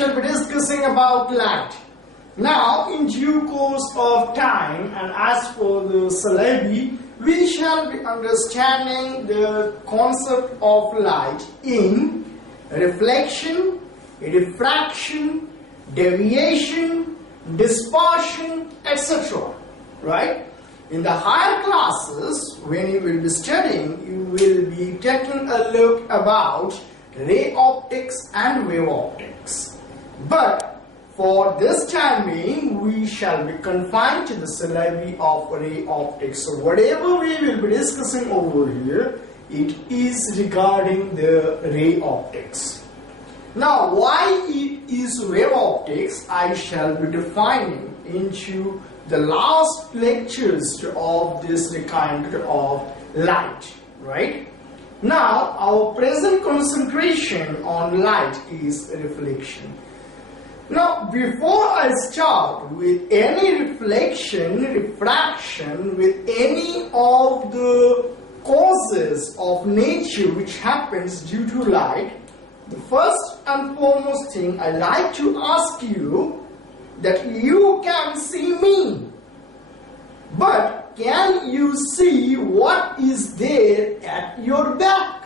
shall be discussing about light. Now, in due course of time and as for the syllabi, we shall be understanding the concept of light in reflection, refraction, deviation, dispersion, etc. Right? In the higher classes, when you will be studying, you will be taking a look about ray optics and wave optics. But for this time being, we shall be confined to the syllabi of ray optics. So whatever we will be discussing over here, it is regarding the ray optics. Now, why it is wave optics, I shall be defining into the last lectures of this kind of light, right? Now, our present concentration on light is reflection. Now, before I start with any reflection, refraction, with any of the causes of nature which happens due to light, the first and foremost thing I like to ask you that you can see me, but can you see what is there at your back?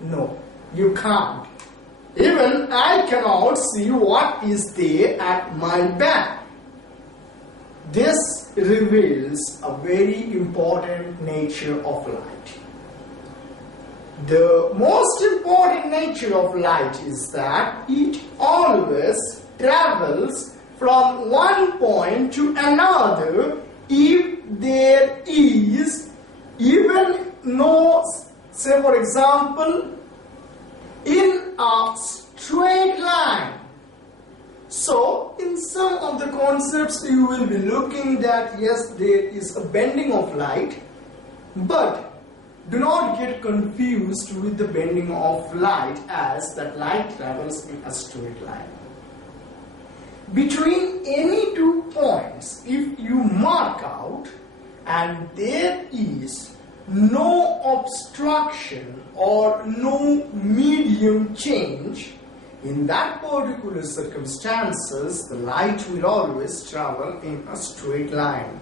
No, you can't. Even I cannot see what is there at my back. This reveals a very important nature of light. The most important nature of light is that it always travels from one point to another if there is even no, say for example, in a straight line. So in some of the concepts you will be looking that yes, there is a bending of light, but do not get confused with the bending of light as that light travels in a straight line. Between any 2 points, if you mark out and there is no obstruction or no medium change, in that particular circumstances, the light will always travel in a straight line,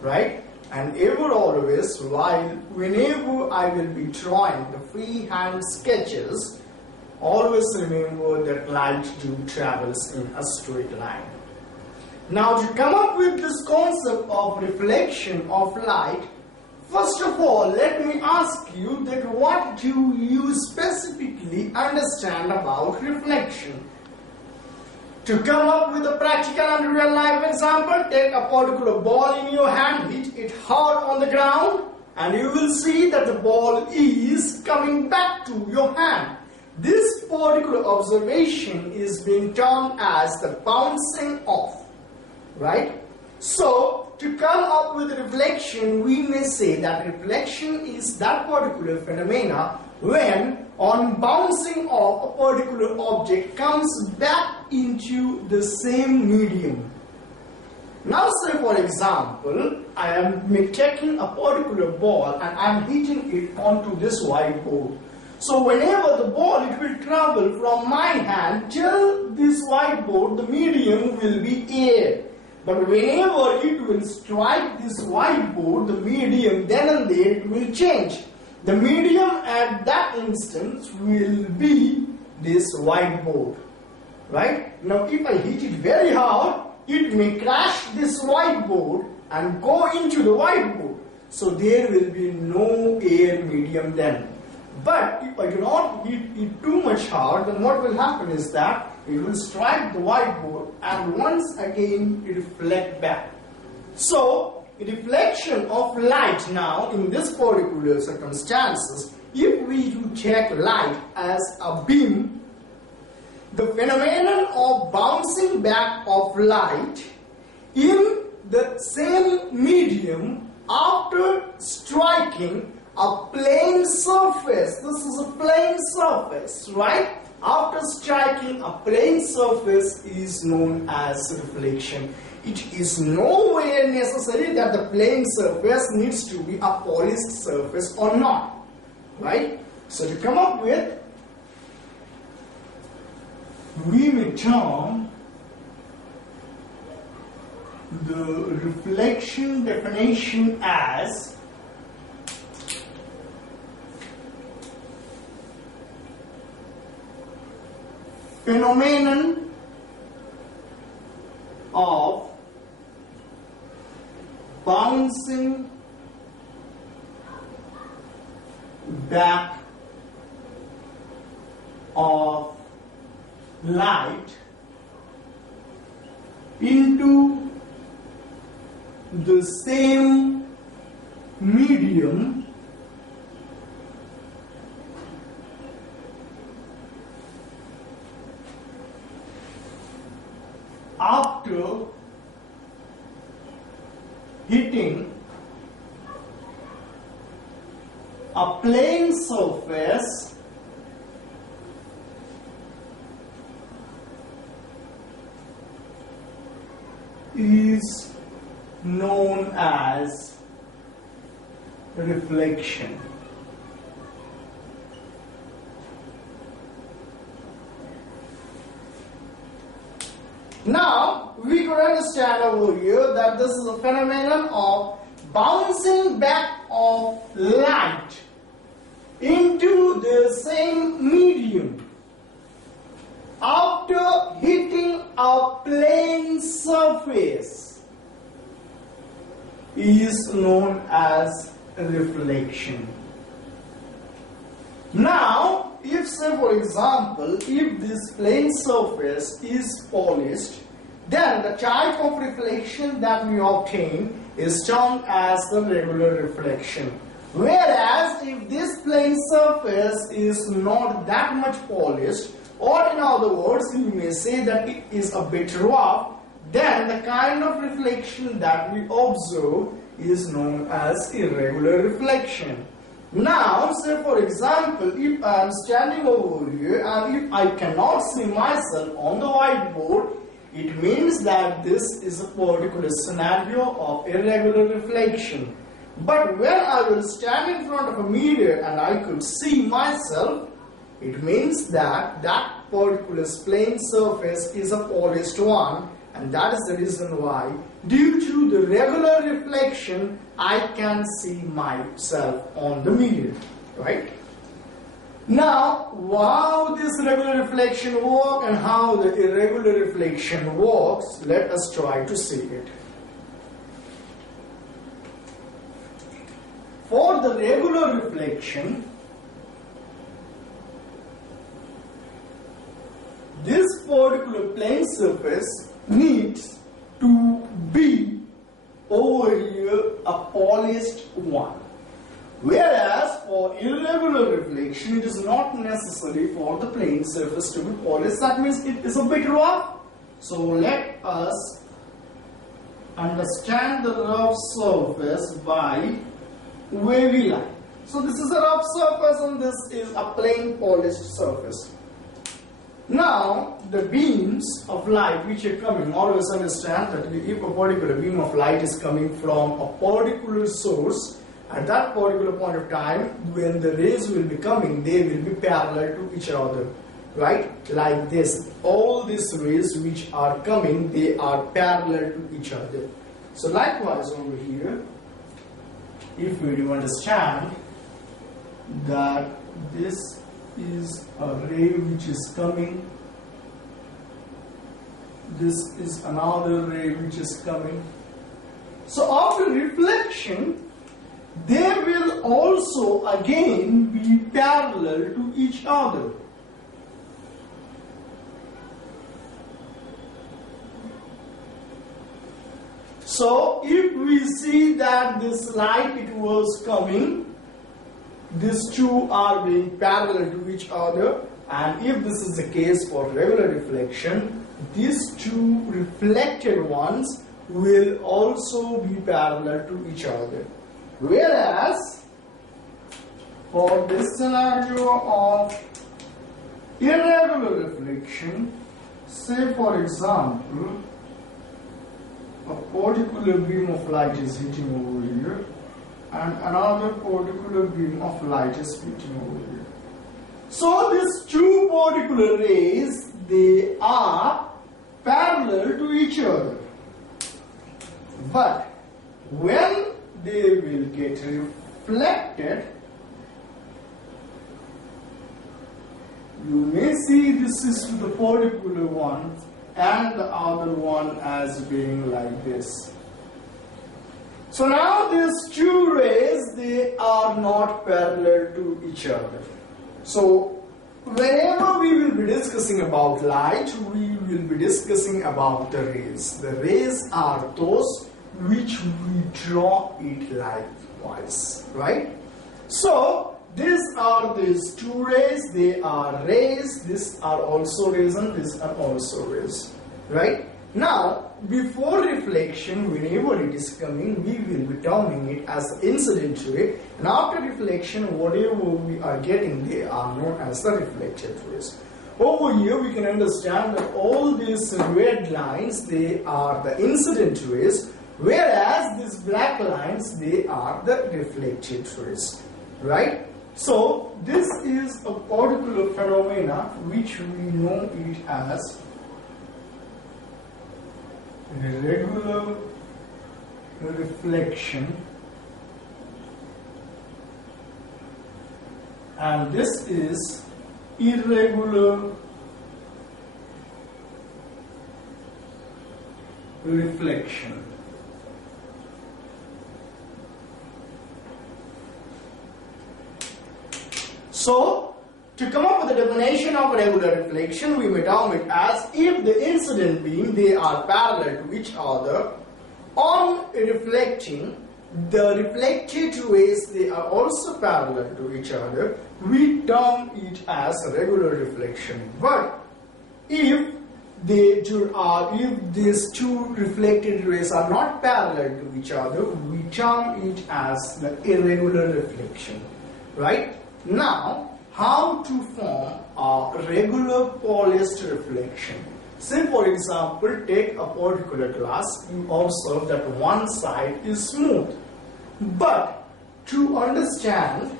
right? And ever always, whenever I will be drawing the freehand sketches, always remember that light travels in a straight line. Now, to come up with this concept of reflection of light, first of all, let me ask you that what do you specifically understand about reflection? To come up with a practical and real life example, take a particular ball in your hand, hit it hard on the ground, and you will see that the ball is coming back to your hand. This particular observation is being termed as the bouncing off, right? So, to come up with reflection, we may say that reflection is that particular phenomena when on bouncing off a particular object comes back into the same medium. Now say for example, I am taking a particular ball and I am hitting it onto this whiteboard. So whenever the ball, it will travel from my hand till this whiteboard, the medium will be air. But whenever it will strike this whiteboard, the medium then and there it will change. The medium at that instance will be this whiteboard, right? Now if I hit it very hard, it may crash this whiteboard and go into the whiteboard. So there will be no air medium then. But if I do not hit it too much hard, then what will happen is that it will strike the whiteboard and once again it reflect back. So, reflection of light now in this particular circumstances, if we do take light as a beam, the phenomenon of bouncing back of light in the same medium after striking a plane surface. This is a plane surface, right? After striking a plane surface is known as reflection. It is nowhere necessary that the plane surface needs to be a polished surface or not, right? So to come up with we may term the reflection definition as phenomenon of bouncing back of light into the same medium after hitting a plane surface is known as reflection. Now we could understand over here that this is a phenomenon of bouncing back of light into the same medium after hitting a plane surface is known as reflection. Now, if say for example, if this plane surface is polished, then the type of reflection that we obtain is termed as the regular reflection. Whereas if this plane surface is not that much polished, or in other words, you may say that it is a bit rough, then the kind of reflection that we observe is known as irregular reflection. Now, say for example, if I am standing over here and if I cannot see myself on the whiteboard, it means that this is a particular scenario of irregular reflection. But when I will stand in front of a mirror and I could see myself, it means that that particular plane surface is a polished one, and that is the reason why, due to the regular reflection, I can see myself on the mirror, right? Now, how this regular reflection works and how the irregular reflection works, let us try to see it. For the regular reflection, this particular plane surface needs to be over here a polished one. Whereas for irregular reflection, it is not necessary for the plane surface to be polished. That means it is a bit rough. So let us understand the rough surface by wavy line. So this is a rough surface and this is a plain polished surface. Now, the beams of light which are coming, always understand that if a particular beam of light is coming from a particular source, at that particular point of time, when the rays will be coming, they will be parallel to each other, right? Like this. All these rays which are coming, they are parallel to each other. So likewise over here, if we do understand that this is a ray which is coming, this is another ray which is coming. So after reflection, they will also again be parallel to each other. So if we see that this light, it was coming, these two are being parallel to each other, and if this is the case for regular reflection, these two reflected ones will also be parallel to each other. Whereas for this scenario of irregular reflection, say for example, a particular beam of light is hitting over here and another particular beam of light is hitting over here. So these two particular rays, they are parallel to each other. But when they will get reflected, you may see this is the particular one and the other one as being like this. So now these two rays, they are not parallel to each other. So whenever we will be discussing about light, we will be discussing about the rays. The rays are those which we draw it likewise, right? So these are these two rays, they are rays, these are also rays and these are also rays, right? Now, before reflection, whenever it is coming, we will be terming it as incident ray, and after reflection, whatever we are getting, they are known as the reflected rays. Over here, we can understand that all these red lines, they are the incident rays, whereas these black lines, they are the reflected rays, right? So, this is a particular phenomena which we know it as irregular reflection, and this is irregular reflection. So, to come up with the definition of regular reflection, we may term it as if the incident beam, they are parallel to each other. On reflecting, the reflected rays, they are also parallel to each other. We term it as a regular reflection. But if if these two reflected rays are not parallel to each other, we term it as the irregular reflection, right? Now, how to form a regular polished reflection? Say for example, take a particular glass, you observe that one side is smooth. But to understand,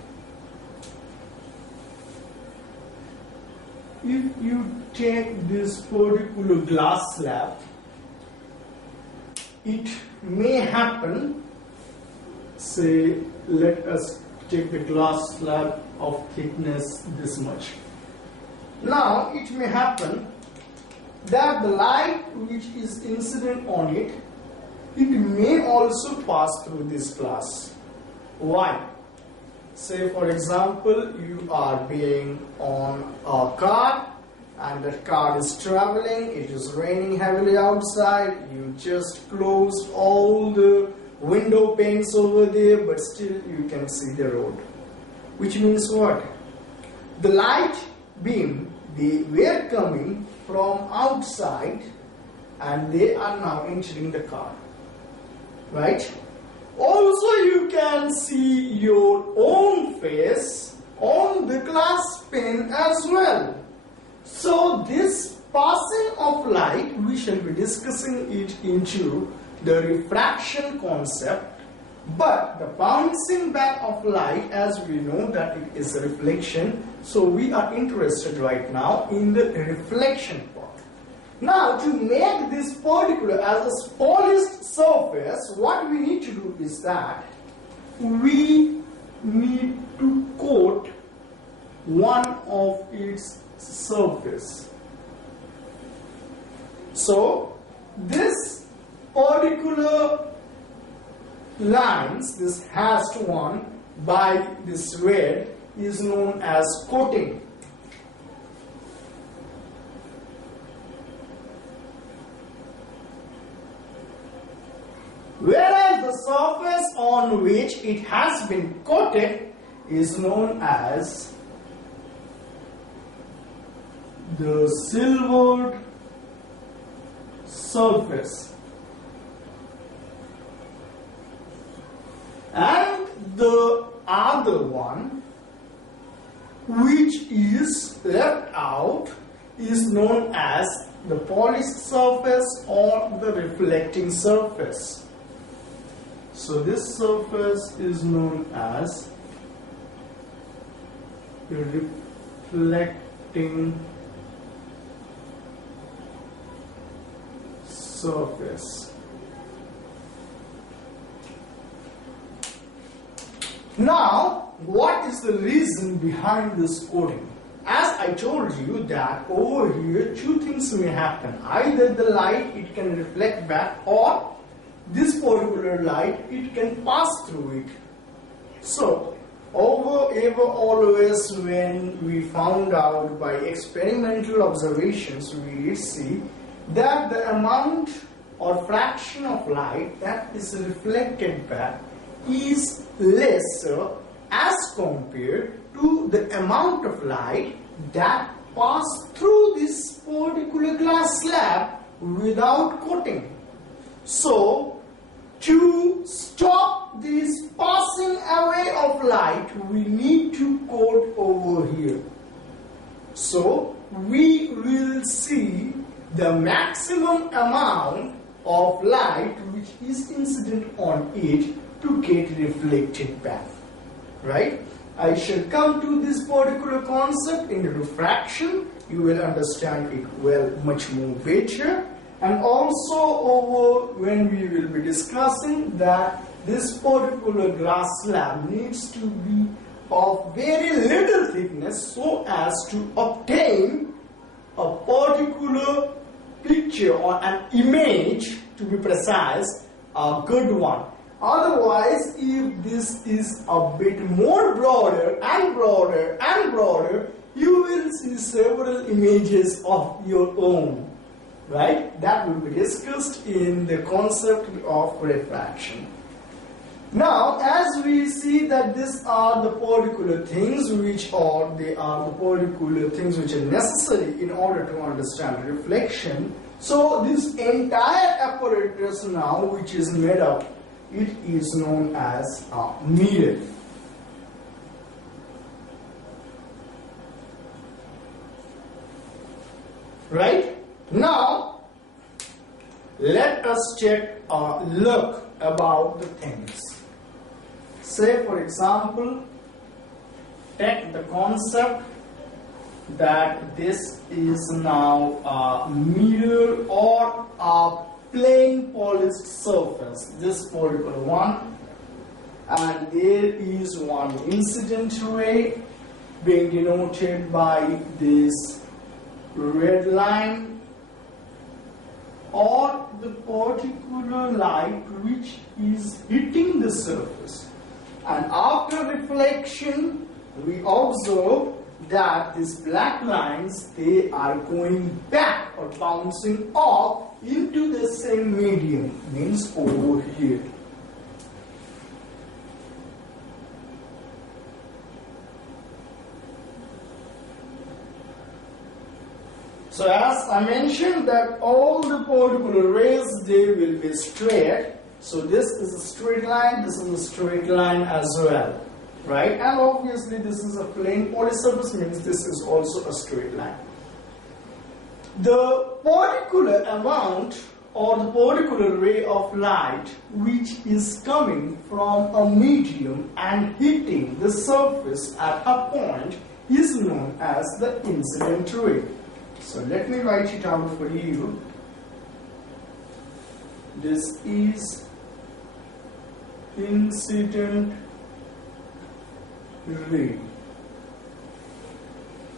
if you take this particular glass slab, it may happen, say, let us take the glass slab of thickness this much. Now it may happen that the light which is incident on it, it may also pass through this glass. Why? Say for example, you are being on a car and that car is traveling, it is raining heavily outside, you just closed all the window panes over there, but still you can see the road. Which means what? The light beam, they were coming from outside and they are now entering the car, right? Also you can see your own face on the glass pane as well. So this passing of light, we shall be discussing it into the refraction concept, but the bouncing back of light, as we know that it is a reflection, so we are interested right now in the reflection part. Now, to make this particular as a polished surface, what we need to do is that we need to coat one of its surface. So, this particular lines, this hashed one by this red, is known as coating. Whereas the surface on which it has been coated is known as the silvered surface. And the other one which is left out is known as the polished surface or the reflecting surface. So this surface is known as the reflecting surface. Now, what is the reason behind this coating? As I told you that over here two things may happen. Either the light it can reflect back, or this particular light it can pass through it. So always when we found out by experimental observations, we did see that the amount or fraction of light that is reflected back is lesser as compared to the amount of light that passed through this particular glass slab without coating. So, to stop this passing away of light, we need to coat over here. So, we will see the maximum amount of light which is incident on it to get reflected back, right? I shall come to this particular concept in refraction. You will understand it well, much more better. And also over when we will be discussing that this particular glass slab needs to be of very little thickness so as to obtain a particular picture or an image, to be precise, a good one. Otherwise, if this is a bit more broader and broader and broader, you will see several images of your own, right? That will be discussed in the concept of refraction. Now, as we see that these are the particular things which are necessary in order to understand reflection. So, this entire apparatus now which is made up, it is known as a mirror. Right? Now, let us take a look about the things. Say, for example, take the concept that this is now a mirror or a plain polished surface, this particular one, and there is one incident ray being denoted by this red line, or the particular light which is hitting the surface, and after reflection we observe that these black lines, they are going back or bouncing off into the same medium, means over here. So as I mentioned that all the particular rays, they will be straight. So this is a straight line, this is a straight line as well, right? And obviously this is a plain polished surface, means this is also a straight line. The particular amount or the particular ray of light which is coming from a medium and hitting the surface at a point is known as the incident ray. So let me write it out for you. This is incident ray.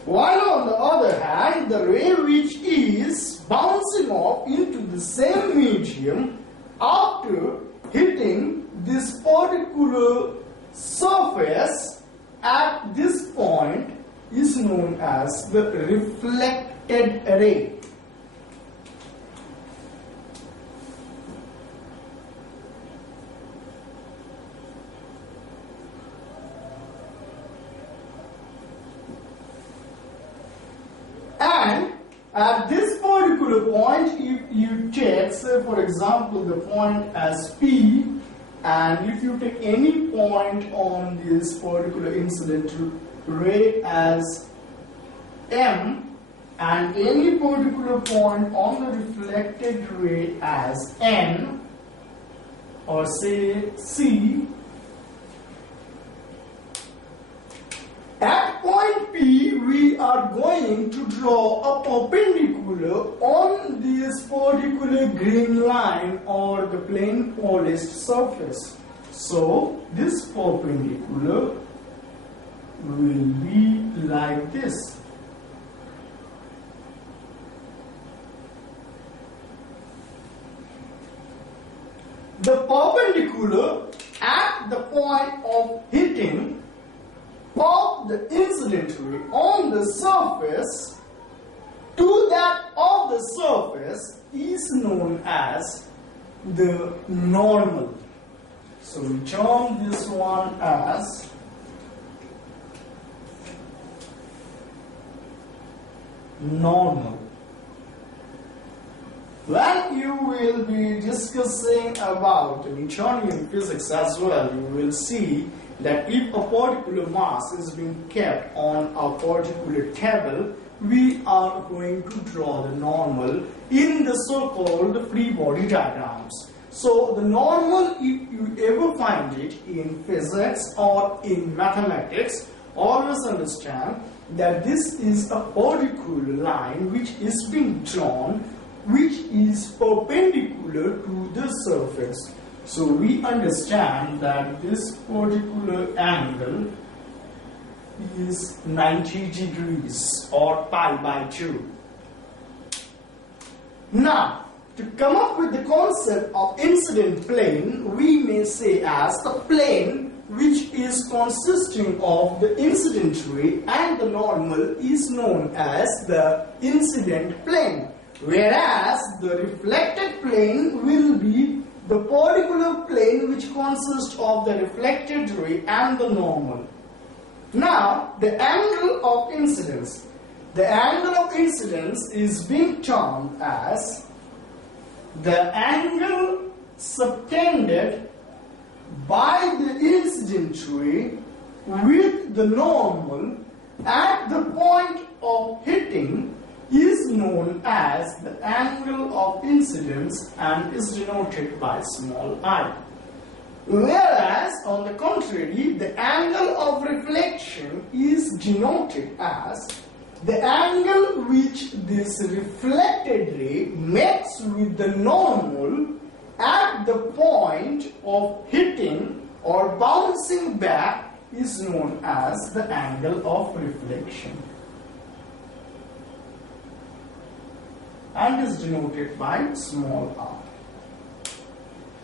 While on the other hand, the ray which is bouncing off into the same medium after hitting this particular surface at this point is known as the reflected ray. And at this particular point, if you take, say for example, the point as P, and if you take any point on this particular incident ray as M, and any particular point on the reflected ray as N, or say C, at point P we we are going to draw a perpendicular on this particular green line or the plane polished surface. So this perpendicular will be like this. The perpendicular at the point of hitting of the incident ray on the surface to that of the surface is known as the normal. So we term this one as normal. When you will be discussing about Newtonian physics as well, you will see that if a particular mass is being kept on a particular table, we are going to draw the normal in the so-called free body diagrams. So the normal, if you ever find it in physics or in mathematics, always understand that this is a particular line which is being drawn, which is perpendicular to the surface. So we understand that this particular angle is 90 degrees or pi by 2. Now, to come up with the concept of incident plane, we may say as the plane which is consisting of the incident ray and the normal is known as the incident plane. Whereas the reflected plane will be the particular plane which consists of the reflected ray and the normal. Now, the angle of incidence. The angle of incidence is being termed as the angle subtended by the incident ray with the normal at the point of hitting is known as the angle of incidence and is denoted by small I. Whereas, on the contrary, the angle of reflection is denoted as the angle which this reflected ray makes with the normal at the point of hitting or bouncing back is known as the angle of reflection and is denoted by small r.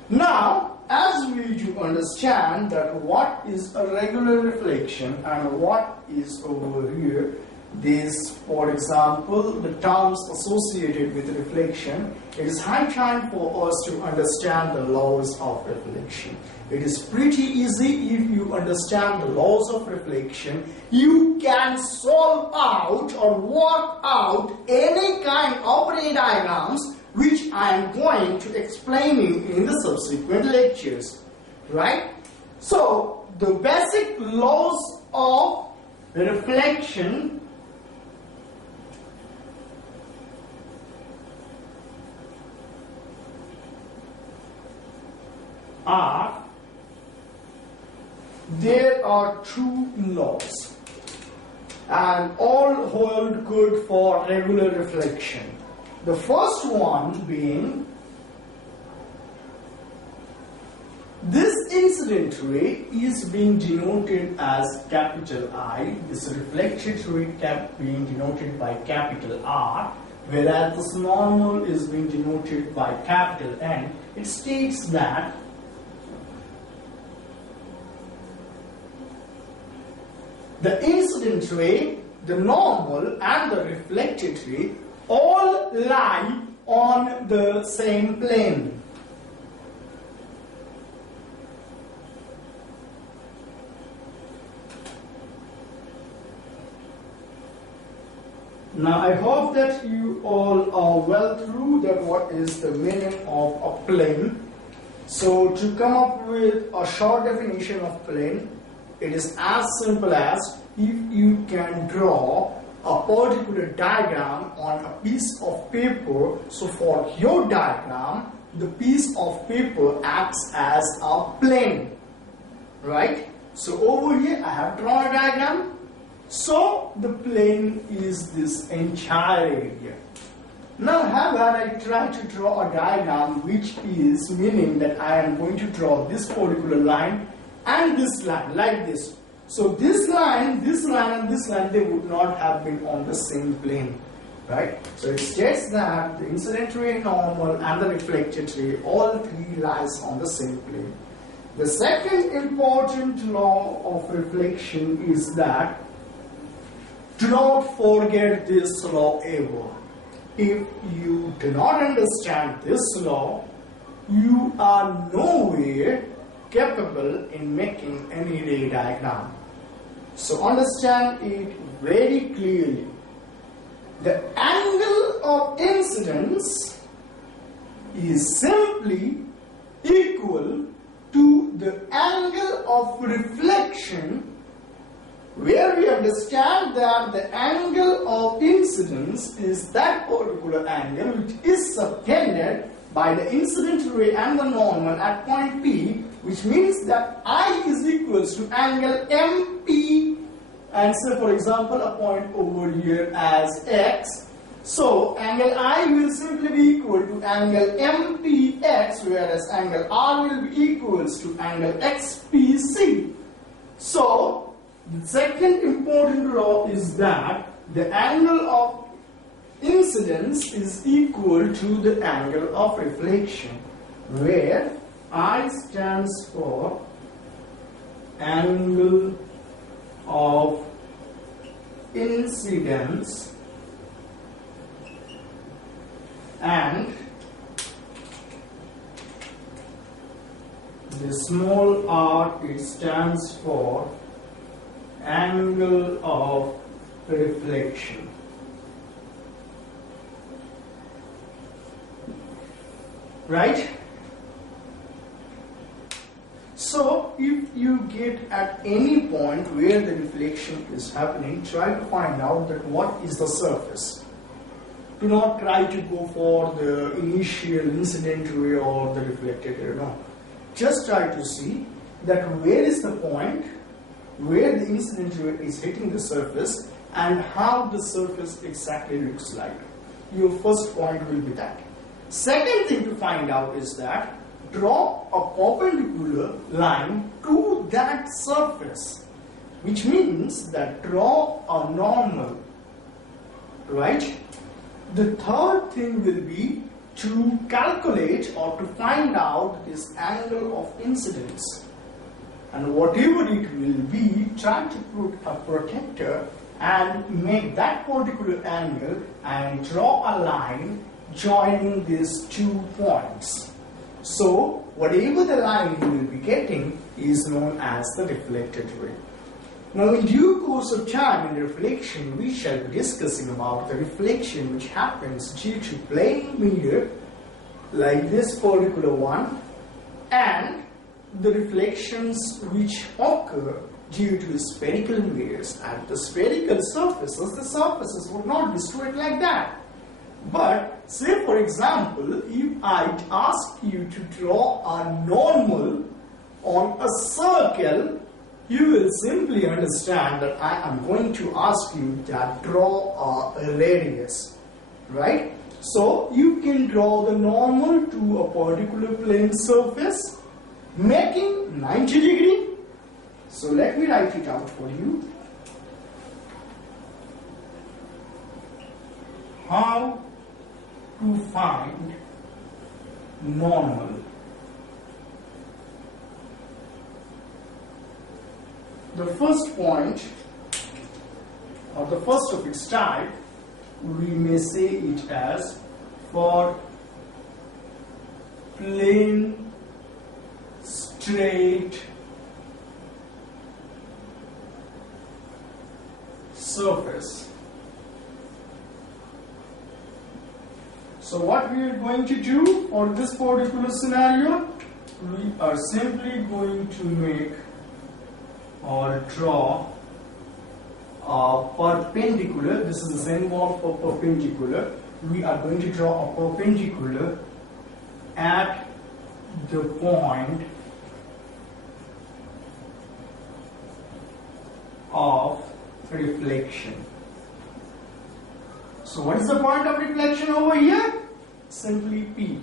Now, as we do understand that what is a regular reflection and what is over here, this, for example, the terms associated with reflection, it is high time for us to understand the laws of reflection. It is pretty easy. If you understand the laws of reflection, you can solve out or work out any kind of ray diagrams which I am going to explain you in the subsequent lectures. Right? So, the basic laws of reflection are, there are two laws and all hold good for regular reflection. The first one being this incident ray is being denoted as capital I, this reflected ray being denoted by capital R, whereas this normal is being denoted by capital N. It states that the incident ray, the normal and the reflected ray all lie on the same plane. Now I hope that you all are well through that what is the meaning of a plane. So to come up with a short definition of plane, it is as simple as if you can draw a particular diagram on a piece of paper. So for your diagram, the piece of paper acts as a plane, right? So over here I have drawn a diagram. So the plane is this entire area. Now have I try to draw a diagram which is meaning that I am going to draw this particular line and this line like this. So this line, and this line, they would not have been on the same plane, right? So it states that the incident ray, normal and the reflected ray, all three lies on the same plane. The second important law of reflection is that do not forget this law ever. If you do not understand this law, you are nowhere capable in making any ray diagram. So understand it very clearly. The angle of incidence is simply equal to the angle of reflection, where we understand that the angle of incidence is that particular angle which is subtended by the incident ray and the normal at point P, which means that I is equals to angle MP, and say for example a point over here as X. So angle I will simply be equal to angle MPX, whereas angle R will be equals to angle XPC. So the second important law is that the angle of incidence is equal to the angle of reflection, where I stands for angle of incidence and the small r, it stands for angle of reflection. Right? So if you get at any point where the reflection is happening, try to find out that what is the surface. Do not try to go for the initial incident ray or the reflected ray. No. Just try to see that where is the point where the incident ray is hitting the surface and how the surface exactly looks like. Your first point will be that. Second thing to find out is that draw a perpendicular line to that surface, which means that draw a normal, right? The third thing will be to calculate or to find out this angle of incidence, and whatever it will be, try to put a protector and make that particular angle and draw a line joining these 2 points. So whatever the line you will be getting is known as the reflected ray. Now in due course of time in reflection, we shall be discussing about the reflection which happens due to plane mirror like this particular one, and the reflections which occur due to spherical mirrors. At the spherical surfaces, the surfaces would not be straight like that. But say for example, if I ask you to draw a normal on a circle, you will simply understand that I am going to ask you to draw a radius, right? So you can draw the normal to a particular plane surface making 90 degree. So let me write it out for you. How to find normal. The first point, or the first of its type, we may say it as for plane straight surface. So what we are going to do for this particular scenario, we are simply going to make or draw a perpendicular. This is the symbol for perpendicular. We are going to draw a perpendicular at the point of reflection. So what is the point of reflection over here? Simply P.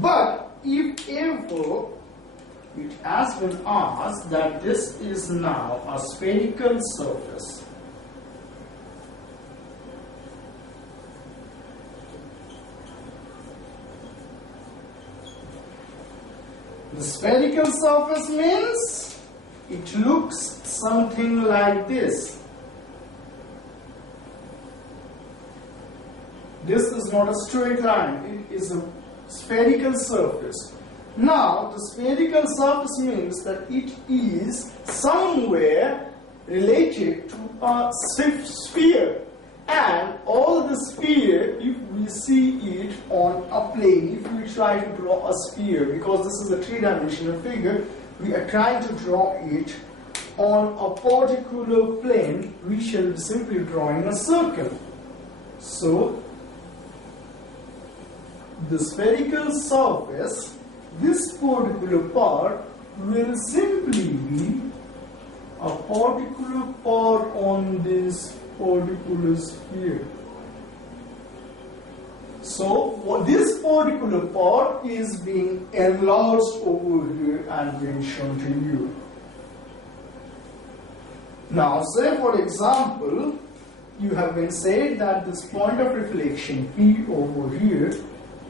But if ever it has been asked that this is now a spherical surface, the spherical surface means it looks something like this. This is not a straight line, it is a spherical surface. Now, the spherical surface means that it is somewhere related to a sphere. And all the sphere, if we see it on a plane, if we try to draw a sphere, because this is a three-dimensional figure, we are trying to draw it on a particular plane, we shall be simply drawing a circle. So, the spherical surface, this particular part will simply be a particular part on this particular sphere. So this particular part is being enlarged over here and being shown to you. Now say for example, you have been said that this point of reflection P over here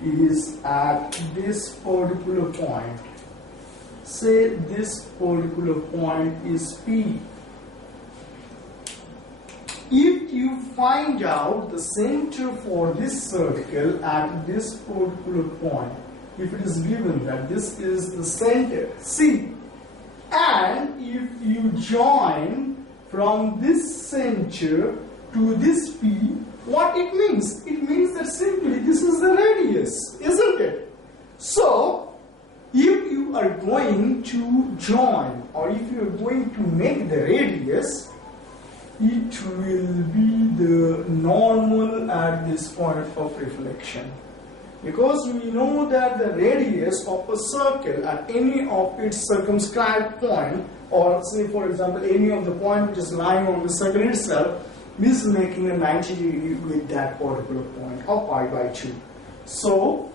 is at this particular point. Say this particular point is P. If you find out the center for this circle at this particular point, if it is given that this is the center C, and if you join from this center to this P, what it means? It means that simply this is the radius, isn't it? So, if you are going to join, or if you are going to make the radius, it will be the normal at this point of reflection. Because we know that the radius of a circle at any of its circumscribed point, or say for example any of the point which is lying on the circle itself, is making a 90 degree with that particular point of pi by 2. So,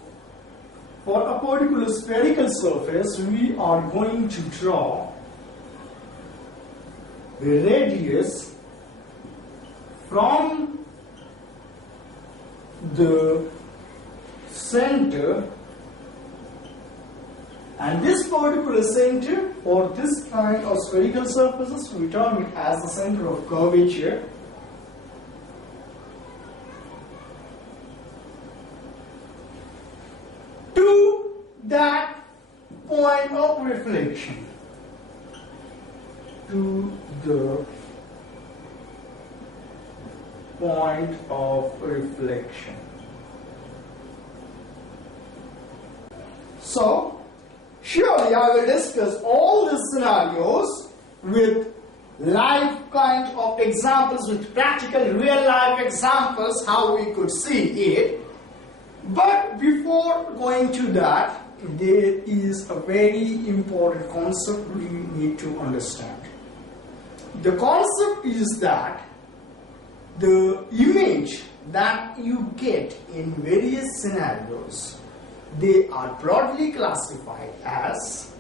for a particular spherical surface, we are going to draw the radius from the center, and this particular center for this kind of spherical surfaces we term it as the center of curvature. To that point of reflection, to the point of reflection. So, surely I will discuss all these scenarios with live kind of examples, with practical real life examples, how we could see it. But before going to that, there is a very important concept we need to understand. The concept is that the image that you get in various scenarios, they are broadly classified as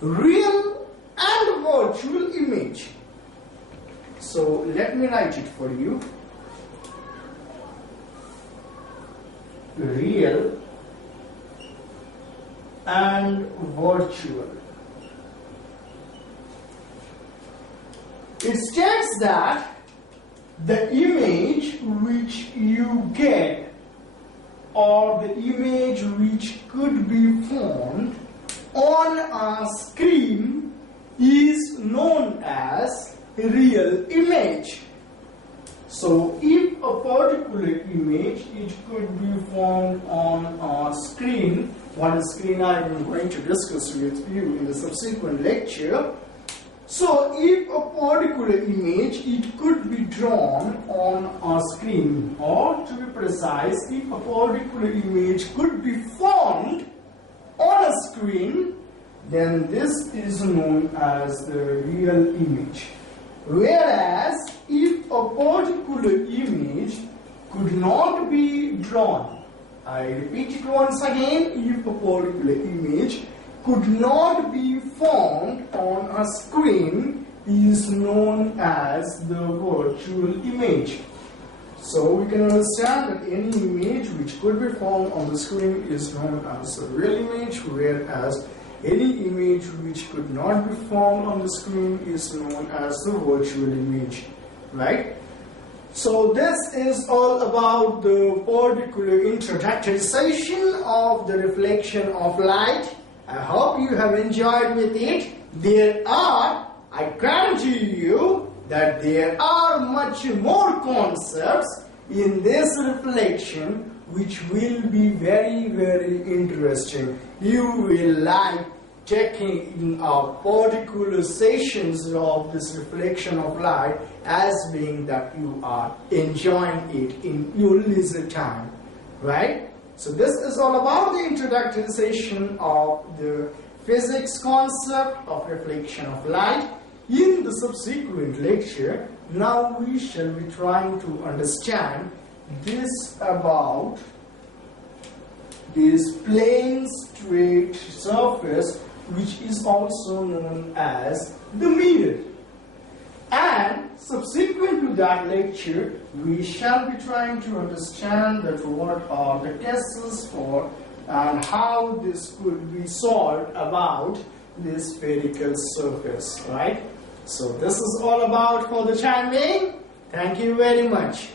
real and virtual image. So let me write it for you. Real and virtual. It states that the image which you get, or the image which could be formed on a screen, is known as real image. So if a particular image, it could be formed on a screen, one screen I am going to discuss with you in the subsequent lecture. So if a particular image, it could be drawn on a screen, or to be precise, if a particular image could be formed on a screen, then this is known as the real image. Whereas if a particular image could not be drawn, I repeat it once again, if a particular image could not be found on a screen is known as the virtual image. So we can understand that any image which could be found on the screen is known as the real image, whereas any image which could not be found on the screen is known as the virtual image, right? So this is all about the particular introductory session of the reflection of light. I hope you have enjoyed with it. I guarantee you that there are much more concepts in this reflection which will be very, very interesting. You will like taking in our particular sessions of this reflection of light as being that you are enjoying it in your leisure time, right? So this is all about the introductory session of the physics concept of reflection of light. In the subsequent lecture, now we shall be trying to understand this about this plane straight surface, which is also known as the mirror. And subsequent to that lecture, we shall be trying to understand that what are the cases for and how this could be solved about this spherical surface, right? So this is all about for the time being. Thank you very much.